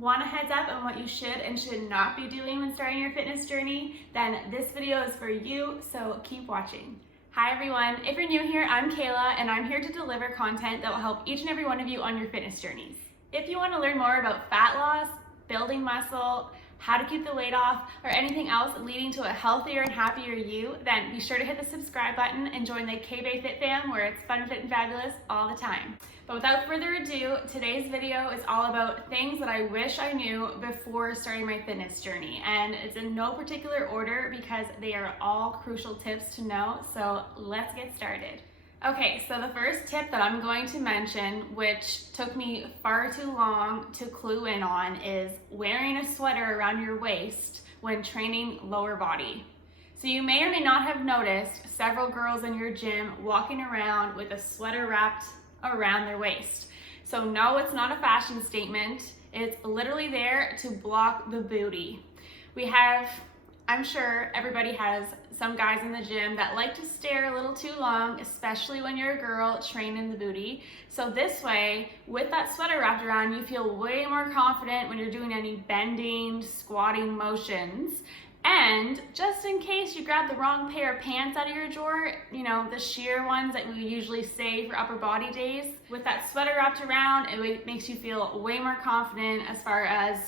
Want a heads up on what you should and should not be doing when starting your fitness journey? Then this video is for you, so keep watching. Hi everyone, if you're new here, I'm Kayla and I'm here to deliver content that will help each and every one of you on your fitness journeys. If you want to learn more about fat loss, building muscle, how to keep the weight off, or anything else leading to a healthier and happier you, then be sure to hit the subscribe button and join the K-Bay Fit Fam, where it's fun, fit, and fabulous all the time. But without further ado, today's video is all about things that I wish I knew before starting my fitness journey. And it's in no particular order because they are all crucial tips to know, so let's get started. Okay, so the first tip that I'm going to mention, which took me far too long to clue in on, is wearing a sweater around your waist when training lower body. So you may or may not have noticed several girls in your gym walking around with a sweater wrapped around their waist. So no, it's not a fashion statement. It's literally there to block the booty. I'm sure everybody has some guys in the gym that like to stare a little too long, especially when you're a girl training the booty. So this way, with that sweater wrapped around, you feel way more confident when you're doing any bending, squatting motions. And just in case you grab the wrong pair of pants out of your drawer, the sheer ones that we usually save for upper body days, with that sweater wrapped around, it makes you feel way more confident as far as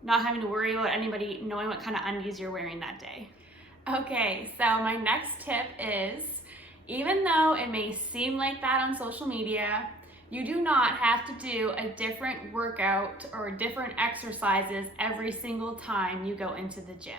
not having to worry about anybody knowing what kind of undies you're wearing that day. Okay, so my next tip is, even though it may seem like that on social media, you do not have to do a different workout or different exercises every single time you go into the gym.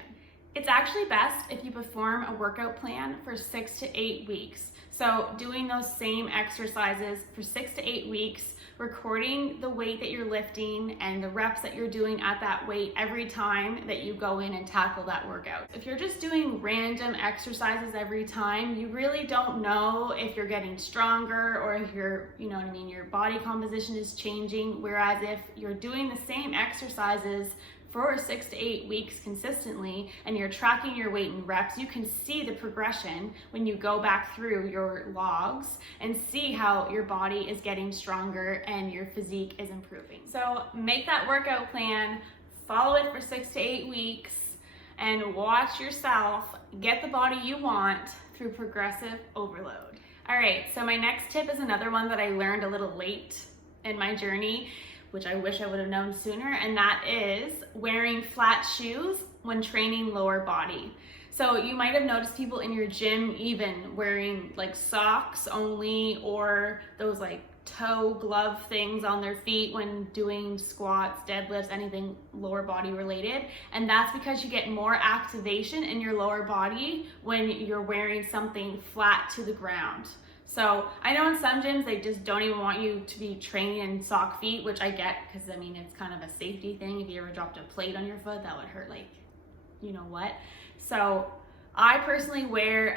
It's actually best if you perform a workout plan for 6 to 8 weeks. So doing those same exercises for 6 to 8 weeks, recording the weight that you're lifting and the reps that you're doing at that weight every time that you go in and tackle that workout. If you're just doing random exercises every time, you really don't know if you're getting stronger or if your body composition is changing. Whereas if you're doing the same exercises for 6 to 8 weeks consistently and you're tracking your weight and reps, you can see the progression when you go back through your logs and see how your body is getting stronger and your physique is improving. So make that workout plan, follow it for 6 to 8 weeks, and watch yourself get the body you want through progressive overload. All right, so my next tip is another one that I learned a little late in my journey, which I wish I would have known sooner, and that is wearing flat shoes when training lower body. So you might have noticed people in your gym even wearing like socks only, or those like toe glove things on their feet when doing squats, deadlifts, anything lower body related. And that's because you get more activation in your lower body when you're wearing something flat to the ground. So I know in some gyms, they just don't even want you to be training in sock feet, which I get because it's kind of a safety thing. If you ever dropped a plate on your foot, that would hurt like, you know what. So I personally wear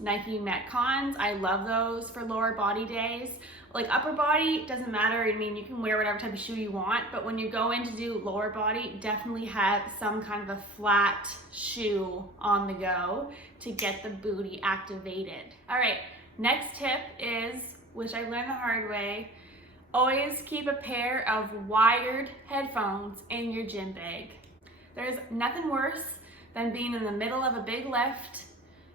Nike Metcons. I love those for lower body days. Like upper body, doesn't matter. You can wear whatever type of shoe you want, but when you go in to do lower body, definitely have some kind of a flat shoe on the go to get the booty activated. All right. Next tip is, which I learned the hard way, always keep a pair of wired headphones in your gym bag. There's nothing worse than being in the middle of a big lift.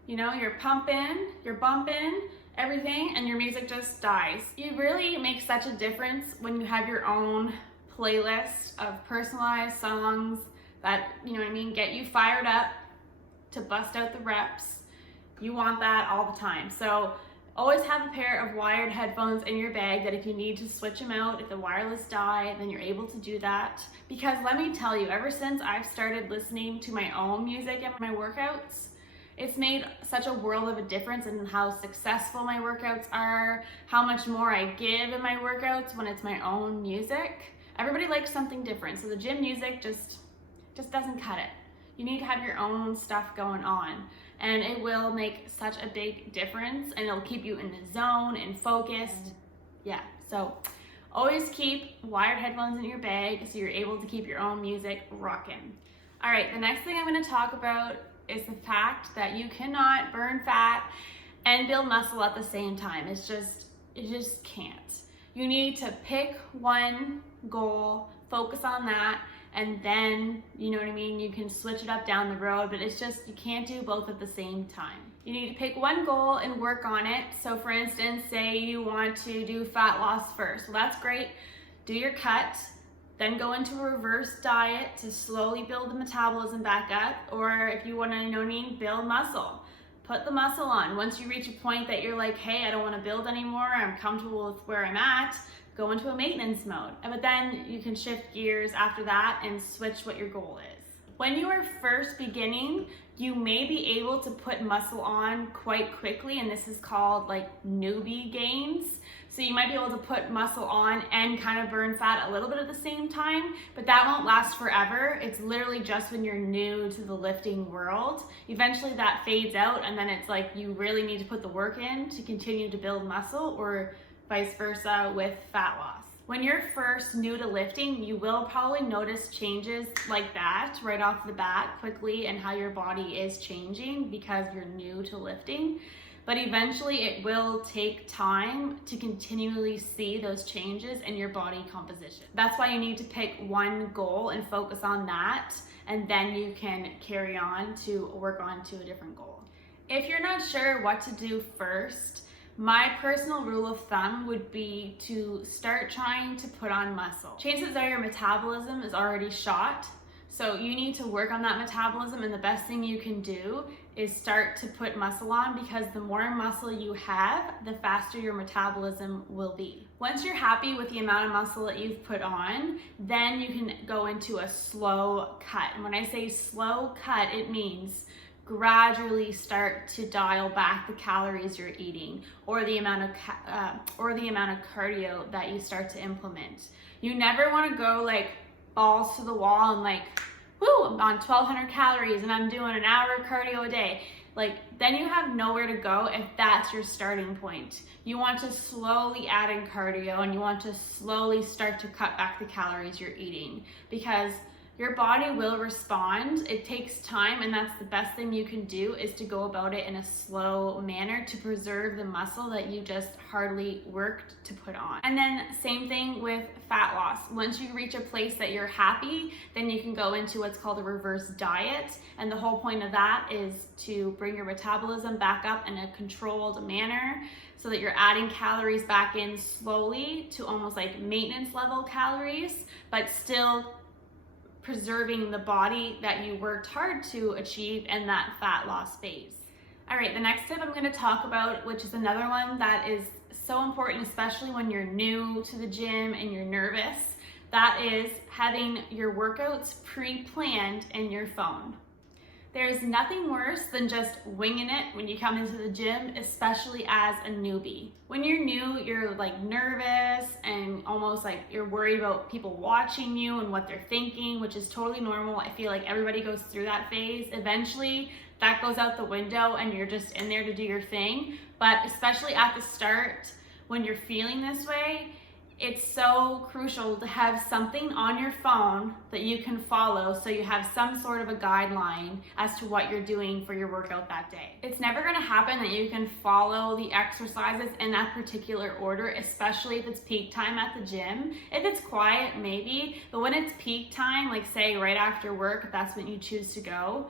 You're pumping, you're bumping, everything, and your music just dies. You really make such a difference when you have your own playlist of personalized songs that, get you fired up to bust out the reps. You want that all the time. So always have a pair of wired headphones in your bag that if you need to switch them out, if the wireless die, then you're able to do that. Because let me tell you, ever since I've started listening to my own music at my workouts, it's made such a world of a difference in how successful my workouts are, how much more I give in my workouts when it's my own music. Everybody likes something different, so the gym music just doesn't cut it. You need to have your own stuff going on, and it will make such a big difference, and it'll keep you in the zone and focused. Yeah, so always keep wired headphones in your bag so you're able to keep your own music rocking. All right, the next thing I'm going to talk about is the fact that you cannot burn fat and build muscle at the same time. It just can't. You need to pick one goal focus on that, and then, you know what I mean, you can switch it up down the road, but it's just, you can't do both at the same time. You need to pick one goal and work on it. So for instance, say you want to do fat loss first. Well, that's great. Do your cut, then go into a reverse diet to slowly build the metabolism back up. Or if you want to, you know what I mean, build muscle. Put the muscle on. Once you reach a point that you're like, hey, I don't want to build anymore, I'm comfortable with where I'm at, go into a maintenance mode. But then you can shift gears after that and switch what your goal is. When you are first beginning, you may be able to put muscle on quite quickly, and this is called like newbie gains. So you might be able to put muscle on and kind of burn fat a little bit at the same time, but that won't last forever. It's literally just when you're new to the lifting world. Eventually that fades out, and then it's like you really need to put the work in to continue to build muscle, or vice versa with fat loss. When you're first new to lifting, you will probably notice changes like that right off the bat quickly, and how your body is changing because you're new to lifting. But eventually it will take time to continually see those changes in your body composition. That's why you need to pick one goal and focus on that, and then you can carry on to work on to a different goal. If you're not sure what to do first, my personal rule of thumb would be to start trying to put on muscle. Chances are your metabolism is already shot, so you need to work on that metabolism, and the best thing you can do is start to put muscle on, because the more muscle you have, the faster your metabolism will be. Once you're happy with the amount of muscle that you've put on, then you can go into a slow cut. And when I say slow cut, it means gradually start to dial back the calories you're eating, or the amount of cardio that you start to implement. You never want to go like balls to the wall and like, whoo, I'm on 1,200 calories and I'm doing an hour of cardio a day. Like, then you have nowhere to go if that's your starting point. You want to slowly add in cardio, and you want to slowly start to cut back the calories you're eating, because your body will respond. It takes time, and that's the best thing you can do, is to go about it in a slow manner to preserve the muscle that you just hardly worked to put on. And then same thing with fat loss. Once you reach a place that you're happy, then you can go into what's called a reverse diet. And the whole point of that is to bring your metabolism back up in a controlled manner, so that you're adding calories back in slowly to almost like maintenance level calories, but still preserving the body that you worked hard to achieve in that fat loss phase. All right, the next tip I'm going to talk about, which is another one that is so important, especially when you're new to the gym and you're nervous, that is having your workouts pre-planned in your phone. There's nothing worse than just winging it when you come into the gym, especially as a newbie. When you're new, you're like nervous and almost like you're worried about people watching you and what they're thinking, which is totally normal. I feel like everybody goes through that phase. Eventually, that goes out the window and you're just in there to do your thing. But especially at the start, when you're feeling this way, it's so crucial to have something on your phone that you can follow, so you have some sort of a guideline as to what you're doing for your workout that day. It's never going to happen that you can follow the exercises in that particular order, especially if it's peak time at the gym. If it's quiet, maybe, but when it's peak time, like say right after work, if that's when you choose to go,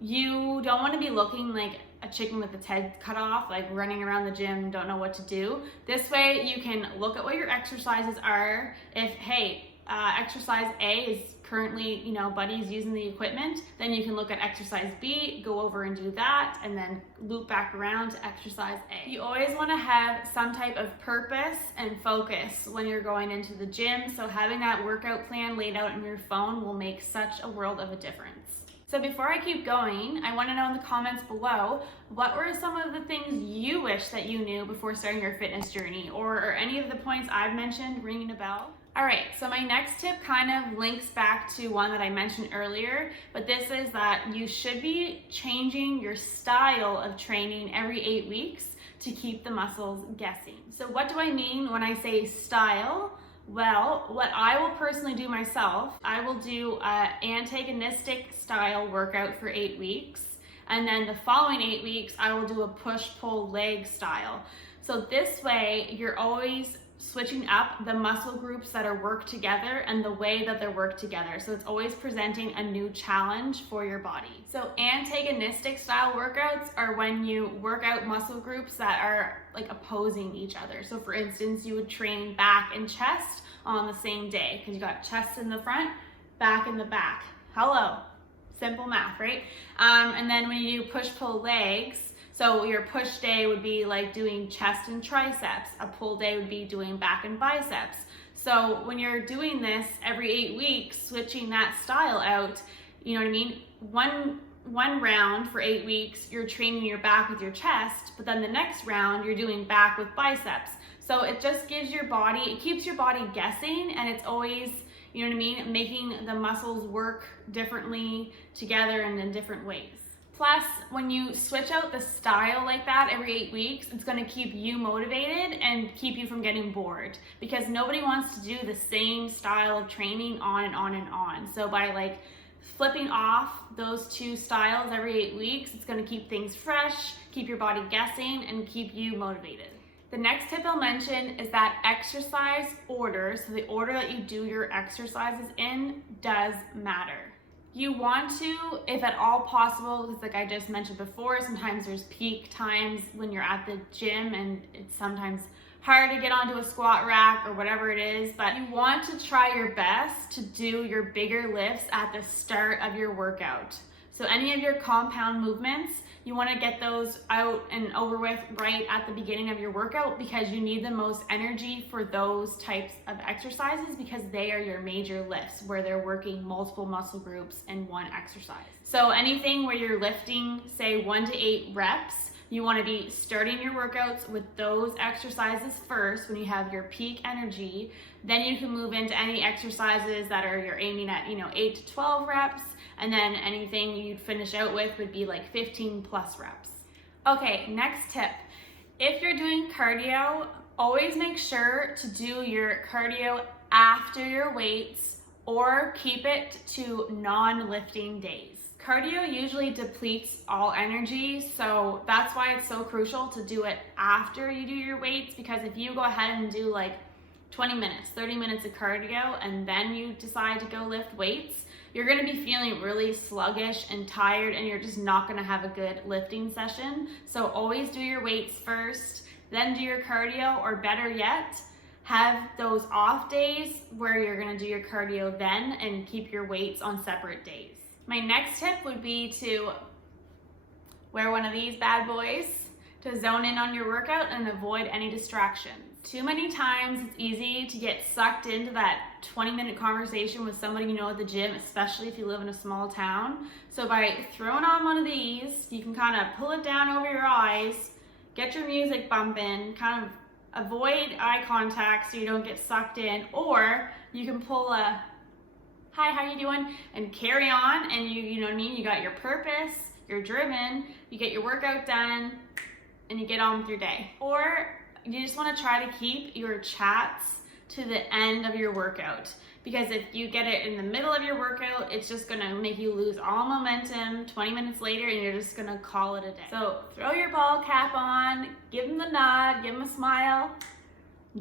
you don't want to be looking like a chicken with its head cut off, like running around the gym, don't know what to do. This way you can look at what your exercises are. If, hey, exercise A is currently, Buddy's using the equipment, then you can look at exercise B, go over and do that, and then loop back around to exercise A. You always want to have some type of purpose and focus when you're going into the gym, so having that workout plan laid out in your phone will make such a world of a difference. So before I keep going, I want to know in the comments below, what were some of the things you wish that you knew before starting your fitness journey, or are any of the points I've mentioned ringing a bell? All right, so my next tip kind of links back to one that I mentioned earlier, but this is that you should be changing your style of training every 8 weeks to keep the muscles guessing. So what do I mean when I say style? Well, what I will personally do myself, I will do an antagonistic style workout for 8 weeks. And then the following 8 weeks, I will do a push-pull leg style. So this way, you're always switching up the muscle groups that are worked together and the way that they're worked together. So it's always presenting a new challenge for your body. So antagonistic style workouts are when you work out muscle groups that are like opposing each other. So for instance, you would train back and chest on the same day because you got chest in the front, back in the back. Hello, simple math, right? And then when you do push-pull legs, so your push day would be like doing chest and triceps. A pull day would be doing back and biceps. So when you're doing this every 8 weeks, switching that style out, you know what I mean? One round for 8 weeks, you're training your back with your chest, but then the next round you're doing back with biceps. So it just gives your body, it keeps your body guessing, and it's always, you know what I mean, making the muscles work differently together and in different ways. Plus, when you switch out the style like that every 8 weeks, it's gonna keep you motivated and keep you from getting bored, because nobody wants to do the same style of training on and on and on. So by like flipping off those two styles every 8 weeks, it's gonna keep things fresh, keep your body guessing, and keep you motivated. The next tip I'll mention is that exercise order, so the order that you do your exercises in, does matter. You want to, if at all possible, because like I just mentioned before, sometimes there's peak times when you're at the gym and it's sometimes hard to get onto a squat rack or whatever it is, but you want to try your best to do your bigger lifts at the start of your workout. So any of your compound movements, you want to get those out and over with right at the beginning of your workout, because you need the most energy for those types of exercises, because they are your major lifts where they're working multiple muscle groups in one exercise. So anything where you're lifting, say 1 to 8 reps, you want to be starting your workouts with those exercises first when you have your peak energy. Then you can move into any exercises that are you're aiming at, 8 to 12 reps. And then anything you'd finish out with would be like 15 plus reps. Okay, next tip. If you're doing cardio, always make sure to do your cardio after your weights, or keep it to non-lifting days. Cardio usually depletes all energy, so that's why it's so crucial to do it after you do your weights, because if you go ahead and do like 20 minutes, 30 minutes of cardio, and then you decide to go lift weights, you're gonna be feeling really sluggish and tired, and you're just not gonna have a good lifting session. So always do your weights first, then do your cardio, or better yet, have those off days where you're gonna do your cardio then, and keep your weights on separate days. My next tip would be to wear one of these bad boys to zone in on your workout and avoid any distractions. Too many times it's easy to get sucked into that 20-minute conversation with somebody you know at the gym, especially if you live in a small town. So by throwing on one of these, you can kind of pull it down over your eyes, get your music bumping, kind of avoid eye contact so you don't get sucked in, or you can pull a hi, how you doing, and carry on, and you know what I mean, you got your purpose, you're driven, you get your workout done, and you get on with your day. Or you just want to try to keep your chats to the end of your workout, because if you get it in the middle of your workout, it's just going to make you lose all momentum 20 minutes later, and you're just going to call it a day. So throw your ball cap on, give them the nod, give them a smile,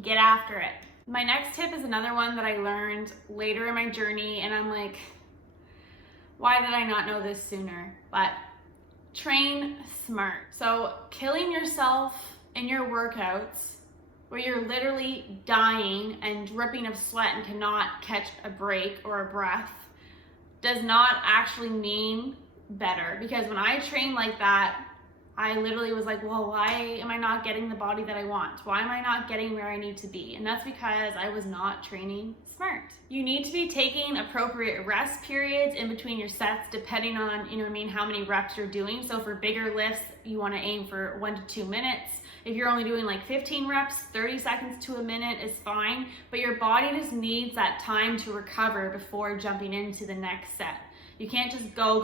get after it. My next tip is another one that I learned later in my journey, and I'm like, why did I not know this sooner? But train smart. So killing yourself in your workouts where you're literally dying and dripping of sweat and cannot catch a break or a breath does not actually mean better. Because when I trained like that, I literally was like, well, why am I not getting the body that I want? Why am I not getting where I need to be? And that's because I was not training smart. You need to be taking appropriate rest periods in between your sets, depending on, how many reps you're doing. So for bigger lifts, you want to aim for 1 to 2 minutes. If you're only doing like 15 reps, 30 seconds to a minute is fine, but your body just needs that time to recover before jumping into the next set. You can't just go,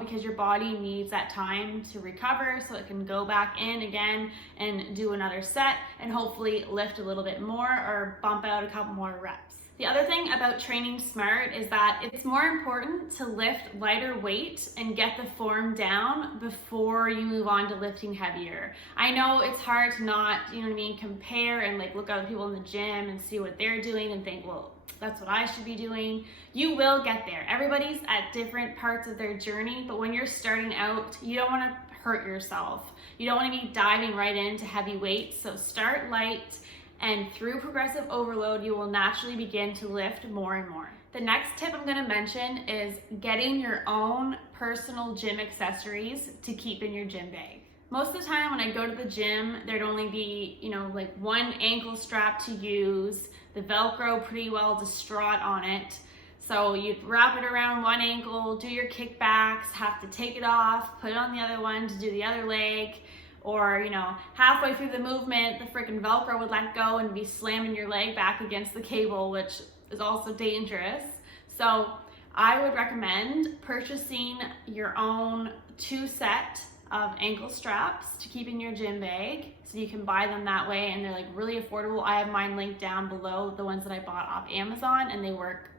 because your body needs that time to recover so it can go back in again and do another set and hopefully lift a little bit more or bump out a couple more reps. The other thing about training smart is that it's more important to lift lighter weight and get the form down before you move on to lifting heavier. I know it's hard to not, compare and like look at other people in the gym and see what they're doing and think, well, that's what I should be doing. You will get there. Everybody's at different parts of their journey, but when you're starting out, you don't want to hurt yourself. You don't want to be diving right into heavy weights, so start light. And through progressive overload, you will naturally begin to lift more and more. The next tip I'm going to mention is getting your own personal gym accessories to keep in your gym bag. Most of the time when I go to the gym, there'd only be, like one ankle strap to use, the Velcro pretty well distraught on it. So you'd wrap it around one ankle, do your kickbacks, have to take it off, put it on the other one to do the other leg. Or, halfway through the movement, the freaking Velcro would let go and be slamming your leg back against the cable, which is also dangerous. So I would recommend purchasing your own 2 set of ankle straps to keep in your gym bag. So you can buy them that way, and they're like really affordable. I have mine linked down below, the ones that I bought off Amazon, and they work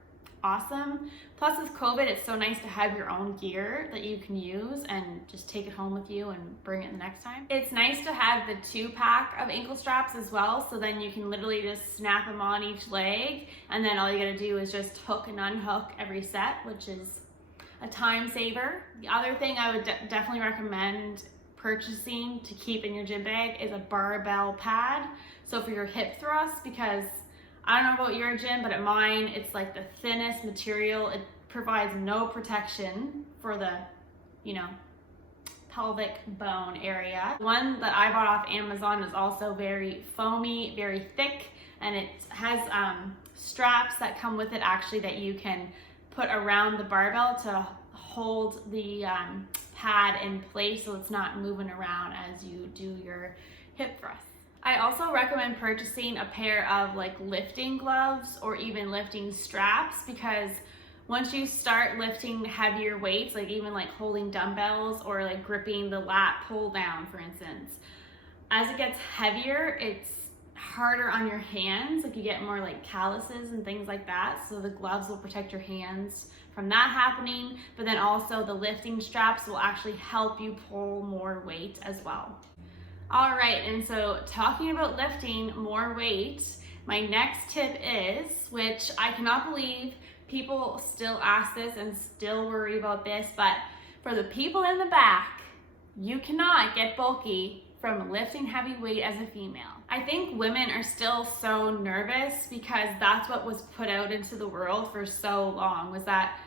awesome. Plus with COVID, it's so nice to have your own gear that you can use and just take it home with you and bring it the next time. It's nice to have the 2-pack of ankle straps as well, so then you can literally just snap them on each leg, and then all you gotta do is just hook and unhook every set, which is a time saver. The other thing I would definitely recommend purchasing to keep in your gym bag is a barbell pad. So for your hip thrusts, because I don't know about your gym, but at mine, it's like the thinnest material. It provides no protection for the, pelvic bone area. One that I bought off Amazon is also very foamy, very thick, and it has straps that come with it actually that you can put around the barbell to hold the pad in place so it's not moving around as you do your hip thrust. I also recommend purchasing a pair of like lifting gloves or even lifting straps, because once you start lifting heavier weights, like even like holding dumbbells or like gripping the lat pull down, for instance, as it gets heavier, it's harder on your hands. Like you get more like calluses and things like that. So the gloves will protect your hands from that happening, but then also the lifting straps will actually help you pull more weight as well. All right, and so talking about lifting more weight, my next tip is, which I cannot believe people still ask this and still worry about this, but for the people in the back, you cannot get bulky from lifting heavy weight as a female. I think women are still so nervous because that's what was put out into the world for so long, was that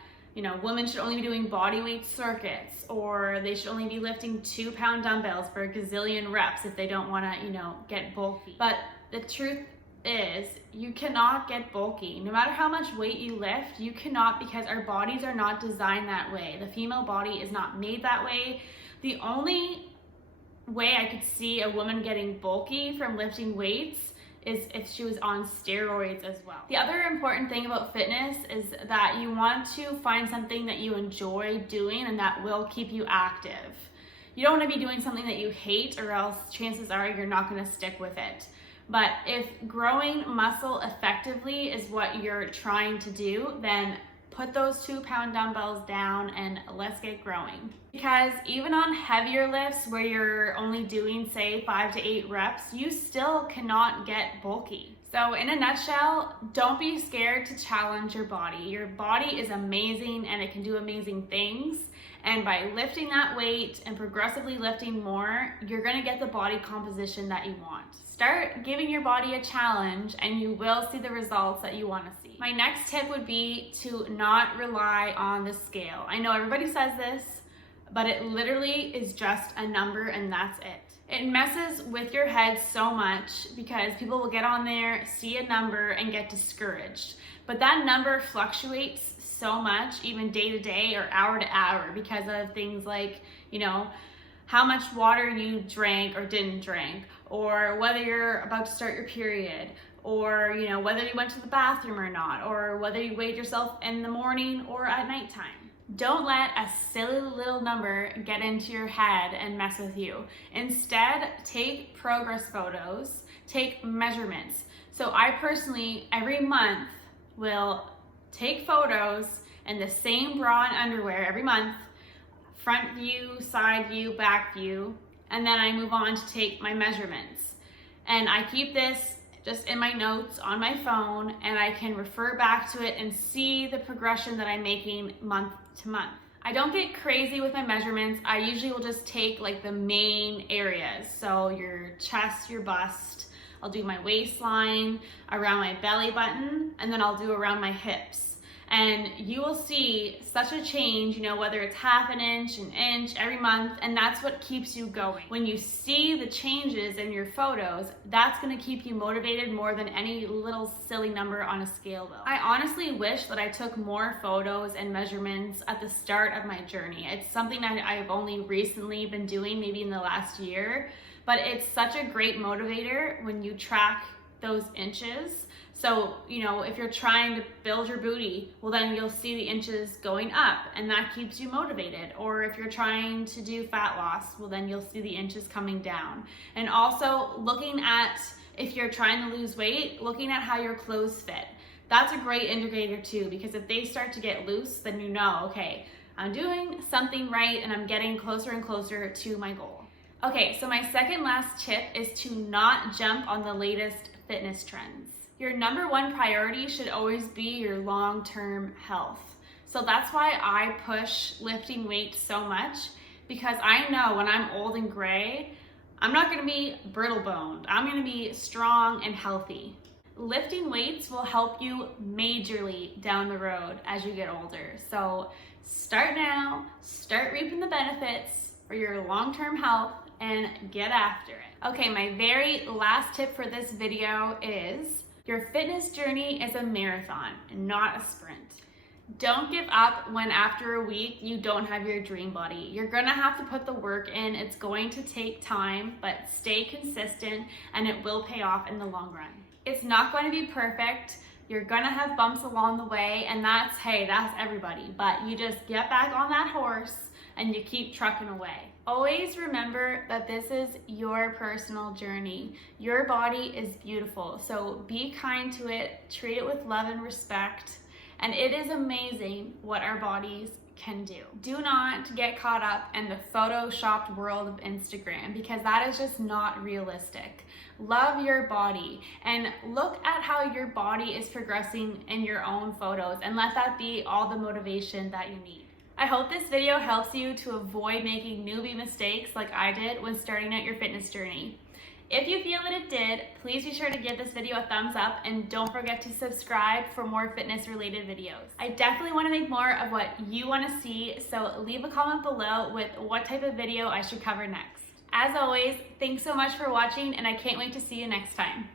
women should only be doing body weight circuits, or they should only be lifting 2-pound dumbbells for a gazillion reps if they don't want to, get bulky. But the truth is, you cannot get bulky. No matter how much weight you lift, you cannot, because our bodies are not designed that way. The female body is not made that way. The only way I could see a woman getting bulky from lifting weights is if she was on steroids as well. The other important thing about fitness is that you want to find something that you enjoy doing and that will keep you active. You don't want to be doing something that you hate, or else chances are you're not going to stick with it. But if growing muscle effectively is what you're trying to do, then put those 2-pound dumbbells down and let's get growing. Because even on heavier lifts where you're only doing, say, 5 to 8 reps, you still cannot get bulky. So in a nutshell, don't be scared to challenge your body. Your body is amazing and it can do amazing things. And by lifting that weight and progressively lifting more, you're gonna get the body composition that you want. Start giving your body a challenge and you will see the results that you wanna see. My next tip would be to not rely on the scale. I know everybody says this, but it literally is just a number and that's it. It messes with your head so much because people will get on there, see a number, and get discouraged. But that number fluctuates so much, even day to day or hour to hour, because of things like, how much water you drank or didn't drink, or whether you're about to start your period, or whether you went to the bathroom or not, or whether you weighed yourself in the morning or at nighttime. Don't let a silly little number get into your head and mess with you. Instead, take progress photos, take measurements. So I personally, every month, will take photos in the same bra and underwear every month, front view, side view, back view, and then I move on to take my measurements. And I keep this just in my notes on my phone, and I can refer back to it and see the progression that I'm making month to month. I don't get crazy with my measurements. I usually will just take like the main areas. So your chest, your bust, I'll do my waistline, around my belly button, and then I'll do around my hips. And you will see such a change, you know, whether it's half an inch every month, and that's what keeps you going. When you see the changes in your photos, that's gonna keep you motivated more than any little silly number on a scale will. I honestly wish that I took more photos and measurements at the start of my journey. It's something that I've only recently been doing, maybe in the last year, but it's such a great motivator when you track those inches. So, you know, if you're trying to build your booty, well, then you'll see the inches going up and that keeps you motivated. Or if you're trying to do fat loss, well, then you'll see the inches coming down. And also looking at, if you're trying to lose weight, looking at how your clothes fit. That's a great indicator too, because if they start to get loose, then you know, okay, I'm doing something right and I'm getting closer and closer to my goal. Okay, so my second last tip is to not jump on the latest fitness trends. Your number one priority should always be your long-term health. So that's why I push lifting weights so much, because I know when I'm old and gray, I'm not gonna be brittle boned. I'm gonna be strong and healthy. Lifting weights will help you majorly down the road as you get older. So start now, start reaping the benefits for your long-term health and get after it. Okay, my very last tip for this video is your fitness journey is a marathon, not a sprint. Don't give up when after a week you don't have your dream body. You're gonna have to put the work in. It's going to take time, but stay consistent and it will pay off in the long run. It's not going to be perfect. You're gonna have bumps along the way, and that's everybody. But you just get back on that horse and you keep trucking away. Always remember that this is your personal journey. Your body is beautiful, so be kind to it, treat it with love and respect, and it is amazing what our bodies can do. Do not get caught up in the photoshopped world of Instagram, because that is just not realistic. Love your body and look at how your body is progressing in your own photos, and let that be all the motivation that you need. I hope this video helps you to avoid making newbie mistakes like I did when starting out your fitness journey. If you feel that it did, please be sure to give this video a thumbs up and don't forget to subscribe for more fitness related videos. I definitely want to make more of what you want to see, so leave a comment below with what type of video I should cover next. As always, thanks so much for watching, and I can't wait to see you next time.